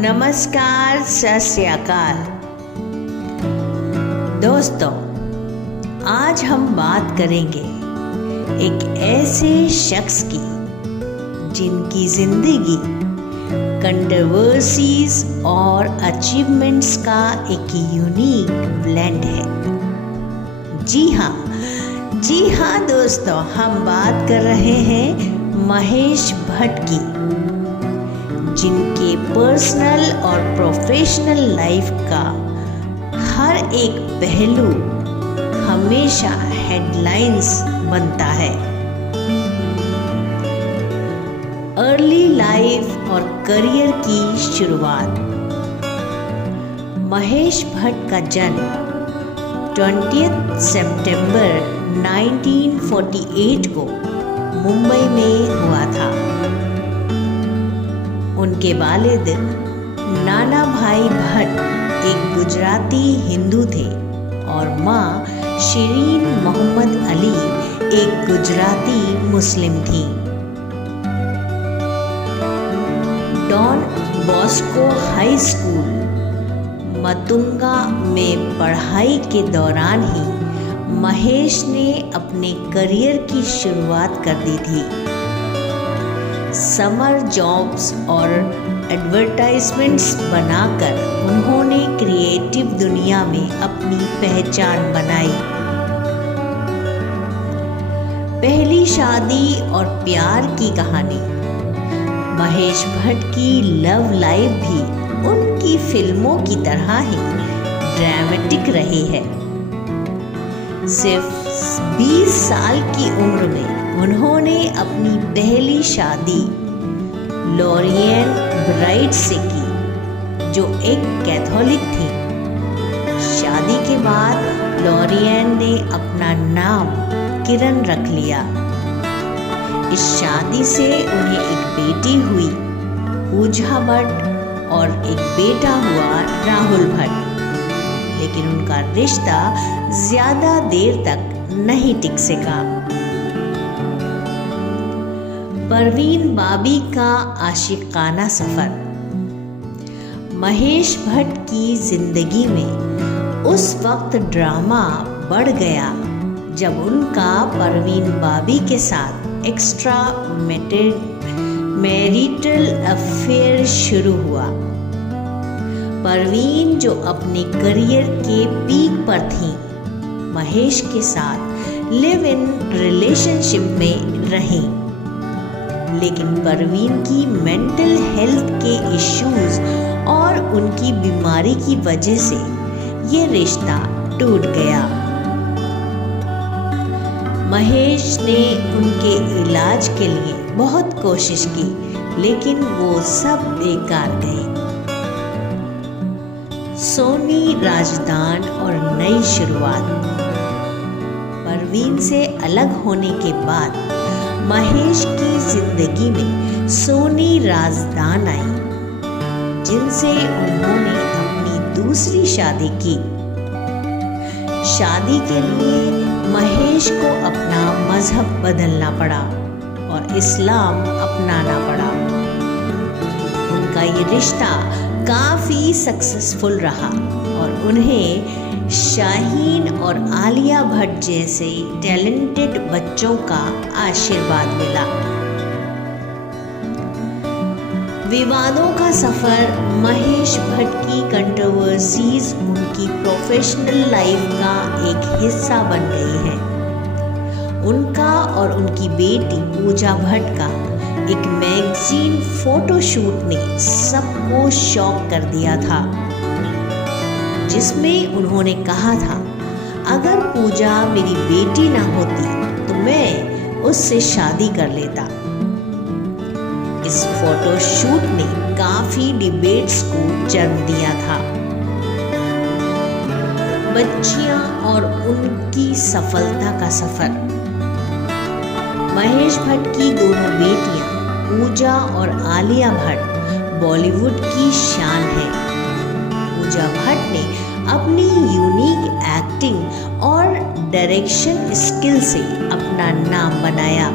नमस्कार, सत श्री अकाल। दोस्तों, आज हम बात करेंगे एक ऐसे शख्स की जिनकी जिंदगी कंट्रोवर्सीज और अचीवमेंट्स का एक यूनिक ब्लेंड है। जी हाँ दोस्तों, हम बात कर रहे हैं महेश भट्ट की, जिनके पर्सनल और प्रोफेशनल लाइफ का हर एक पहलू हमेशा हेडलाइंस बनता है। अर्ली लाइफ और करियर की शुरुआत। महेश भट्ट का जन्म 20 सितंबर 1948 को मुंबई में हुआ था। उनके वालिद नाना भाई भट्ट एक गुजराती हिंदू थे और माँ शिरीन मोहम्मद अली एक गुजराती मुस्लिम थी। डॉन बॉस्को हाई स्कूल मतुंगा में पढ़ाई के दौरान ही महेश ने अपने करियर की शुरुआत कर दी थी। समर जॉब्स और एडवर्टाइजमेंट्स बनाकर उन्होंने क्रिएटिव दुनिया में अपनी पहचान बनाई। पहली शादी और प्यार की कहानी। महेश भट्ट की लव लाइफ भी उनकी फिल्मों की तरह ही ड्रामेटिक रही है। सिर्फ 20 साल की उम्र में उन्होंने अपनी पहली शादी लॉरियन ब्राइड से की, जो एक कैथोलिक थी। शादी के बाद लॉरियन ने अपना नाम किरण रख लिया। इस शादी से उन्हें एक बेटी हुई पूजा भट्ट और एक बेटा हुआ राहुल भट्ट, लेकिन उनका रिश्ता ज्यादा देर तक नहीं टिक सका। परवीन बाबी का आशिकाना सफर। महेश भट्ट की जिंदगी में उस वक्त ड्रामा बढ़ गया जब उनका परवीन बाबी के साथ एक्स्ट्रा मैरिटल अफेयर शुरू हुआ। परवीन, जो अपने करियर के पीक पर थी, महेश के साथ लिव इन रिलेशनशिप में रही, लेकिन परवीन की मेंटल हेल्थ के इश्यूज और उनकी बीमारी की वजह से ये रिश्ता टूट गया। महेश ने उनके इलाज के लिए बहुत कोशिश की, लेकिन वो सब बेकार गए। सोनी राजदान और नई शुरुआत। परवीन से अलग होने के बाद महेश की जिंदगी में सोनी राजदान आई, जिनसे उन्होंने अपनी दूसरी शादी की। शादी के लिए महेश को अपना मजहब बदलना पड़ा और इस्लाम अपनाना पड़ा। उनका ये रिश्ता काफी सक्सेसफुल रहा और उन्हें शाहीन और आलिया भट्ट जैसे टैलेंटेड बच्चों का आशीर्वाद मिला। विवादों का सफर। महेश भट्ट की कंट्रोवर्सीज उनकी प्रोफेशनल लाइफ का एक हिस्सा बन गई है। उनका और उनकी बेटी पूजा भट्ट का एक मैगजीन फोटोशूट ने सबको शॉक कर दिया था, जिसमें उन्होंने कहा था, अगर पूजा मेरी बेटी ना होती तो मैं उससे शादी कर लेता। इस फोटोशूट ने काफी डिबेट्स को जन्म दिया था। बच्चियां और उनकी सफलता का सफर। महेश भट्ट की दोनों बेटियां पूजा और आलिया भट्ट बॉलीवुड की शान है। पूजा भट्ट ने अपनी यूनिक एक्टिंग और डायरेक्शन स्किल से अपना नाम बनाया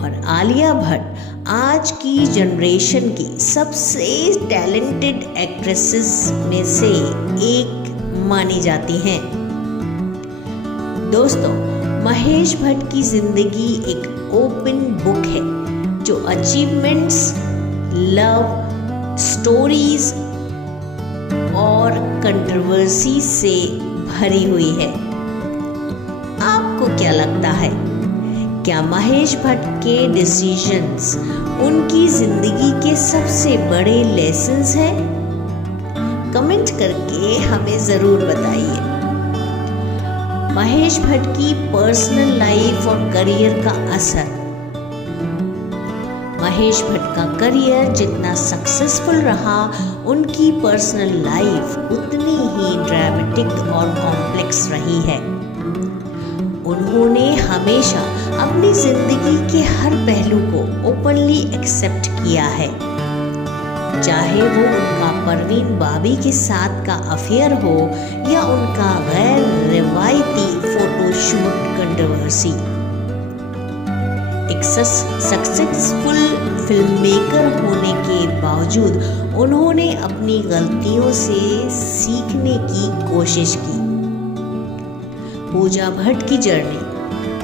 और आलिया भट्ट आज की जनरेशन की सबसे टैलेंटेड एक्ट्रेसेस में से एक मानी जाती हैं। दोस्तों, महेश भट्ट की जिंदगी एक ओपन बुक है जो अचीवमेंट्स, लव स्टोरीज और कंट्रोवर्सी से भरी हुई है। आपको क्या लगता है, क्या महेश भट्ट के डिसीजंस उनकी जिंदगी के सबसे बड़े लेसन्स हैं? कमेंट करके हमें ज़रूर बताइए। महेश भट्ट की पर्सनल लाइफ और करियर का असर। महेश भट्ट का करियर जितना सक्सेसफुल रहा, उनकी पर्सनल लाइफ उतनी ही ड्रामेटिक और कॉम्प्लेक्स रही है। उन्होंने हमेशा अपनी जिंदगी के हर पहलू को ओपनली एक्सेप्ट किया है, चाहे वो उनका परवीन बाबी के साथ का अफेयर हो या उनका गैर रिवायती फोटोशूट कंट्रोवर्सी। एक सक्सेसफुल फिल्म मेकर होने के बावजूद उन्होंने अपनी गलतियों से सीखने की कोशिश की। पूजा भट्ट की जर्नी,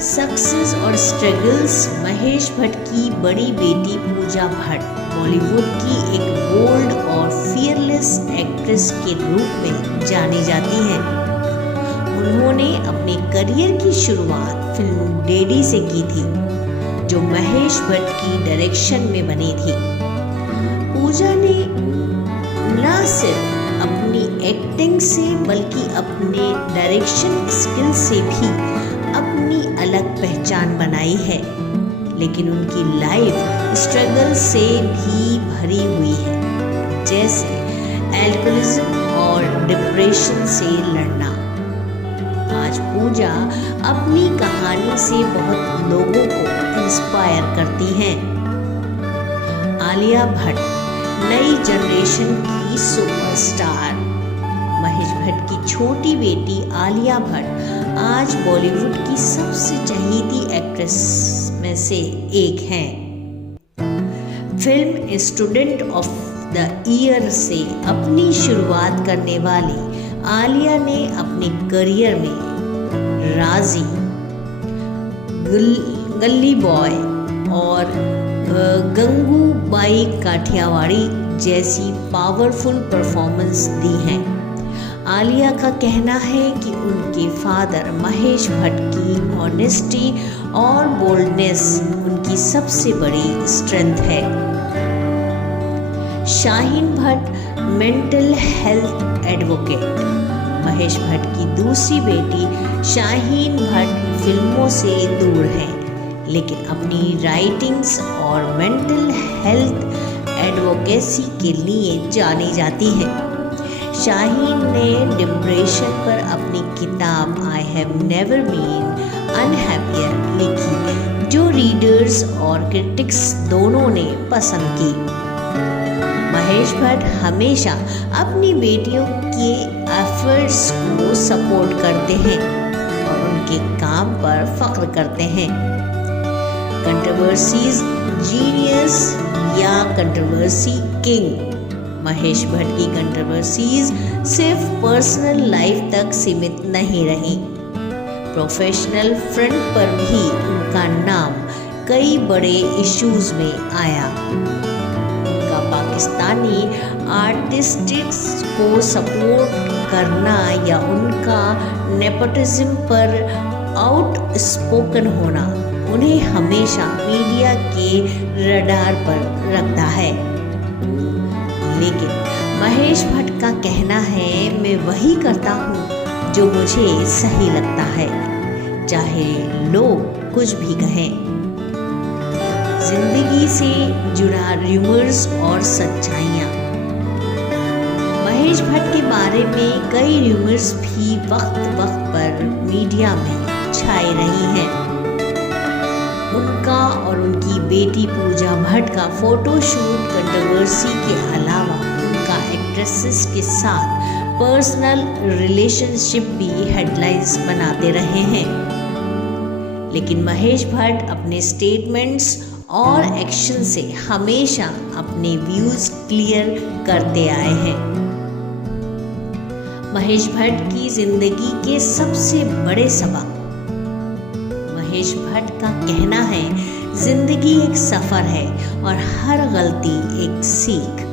सक्सेस और स्ट्रगल्स। महेश भट्ट की बड़ी बेटी पूजा भट्ट बॉलीवुड की एक बोल्ड और फियरलेस एक्ट्रेस के रूप में जानी जाती हैं। उन्होंने अपने करियर की शुरुआत फिल्म डैडी से की थी, जो महेश भट्ट की डायरेक्शन में बनी थी। पूजा ने न सिर्फ अपनी एक्टिंग से बल्कि अपने डायरेक्शन स्किल से भी अपनी अलग पहचान बनाई है, लेकिन उनकी लाइफ स्ट्रगल से भी भरी हुई है, जैसे एल्कोहलिज्म और डिप्रेशन से लड़ना। आज पूजा अपनी कहानी से बहुत लोगों को इंस्पायर करती हैं। आलिया भट्ट नई जनरेशन की सुपरस्टार। महेश भट्ट की छोटी बेटी आलिया भट्ट आज बॉलीवुड की सबसे चहेती एक्ट्रेस में से एक हैं। Film student of the year से अपनी शुरुआत करने वाली आलिया ने अपने करियर में राजी, गली बॉय और गंगूबाई काठियावाड़ी जैसी पावरफुल परफॉर्मेंस दी हैं। आलिया का कहना है कि उनके फादर महेश भट्ट की ऑनेस्टी और बोल्डनेस उनकी सबसे बड़ी स्ट्रेंथ है। Shaheen Bhatt mental health advocate. Mahesh Bhatt की दूसरी बेटी शाहीन भट्ट फिल्मों से दूर है, लेकिन अपनी राइटिंग्स और मेंटल हेल्थ एडवोकेसी के लिए जानी जाती है। शाहीन ने डिप्रेशन पर अपनी किताब आई हैव नेवर बीन अनहैप्पियर लिखी, जो रीडर्स और क्रिटिक्स दोनों ने पसंद की। महेश भट्ट हमेशा अपनी बेटियों के एफर्ट्स को सपोर्ट करते हैं और उनके काम पर फख्र करते हैं। कंट्रोवर्सीज जीनियस या कंट्रोवर्सी किंग। महेश भट्ट की कंट्रोवर्सीज सिर्फ पर्सनल लाइफ तक सीमित नहीं रही, प्रोफेशनल फ्रंट पर भी उनका नाम कई बड़े इश्यूज में आया। उनका पाकिस्तानी आर्टिस्ट्स को सपोर्ट करना या उनका नेपोटिज्म पर आउटस्पोकन होना उन्हें हमेशा मीडिया के रडार पर रखता है। लेकिन महेश भट्ट का कहना है, मैं वही करता हूँ जो मुझे सही लगता है, चाहे लोग कुछ भी कहें। जिंदगी से जुड़ा र्यूमर्स और सच्चाइयाँ। महेश भट्ट के बारे में कई र्यूमर्स भी वक्त पर मीडिया में छाई रही हैं। उनका और उनकी बेटी पूजा भट्ट का फोटोशूट कंट्रोवर्सी के अलावा उनका एक्ट्रेसेस के साथ पर्सनल रिलेशनशिप भी हेडलाइंस बनाते रहे हैं। लेकिन महेश भट्ट अपने स्टेटमेंट्स और एक्शन से हमेशा अपने व्यूज क्लियर करते आए हैं। महेश भट्ट की जिंदगी के सबसे बड़े सबक। महेश भट्ट का कहना है, जिंदगी एक सफर है और हर गलती एक सीख।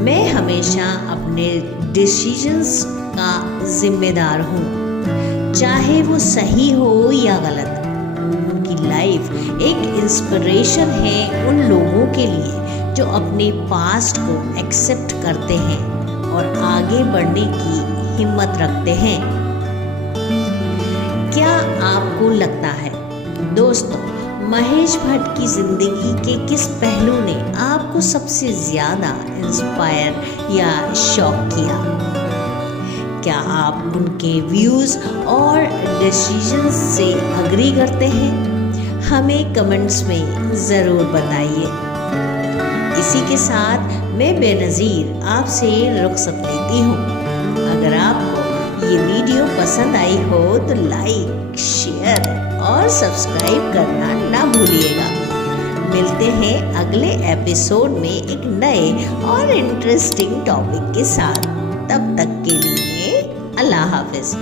मैं हमेशा अपने डिसीजंस का जिम्मेदार हूँ, चाहे वो सही हो या गलत। उनकी लाइफ एक इंस्पिरेशन है उन लोगों के लिए जो अपने पास्ट को एक्सेप्ट करते हैं और आगे बढ़ने की हिम्मत रखते हैं। क्या आपको लगता है दोस्तों, महेश भट्ट की जिंदगी के किस पहलू ने आपको सबसे ज्यादा इंस्पायर या शॉक किया? क्या आप उनके व्यूज और डिसीजंस से अग्री करते हैं? हमें कमेंट्स में ज़रूर बताइए। इसी के साथ मैं बेनज़ीर आपसे रुखसत लेती हूँ। अगर आपको ये वीडियो पसंद आई हो तो लाइक, शेयर और सब्सक्राइब करना ना भूलिएगा। मिलते हैं अगले एपिसोड में एक नए और इंटरेस्टिंग टॉपिक के साथ। तब तक के लिए अल्लाह हाफिज़।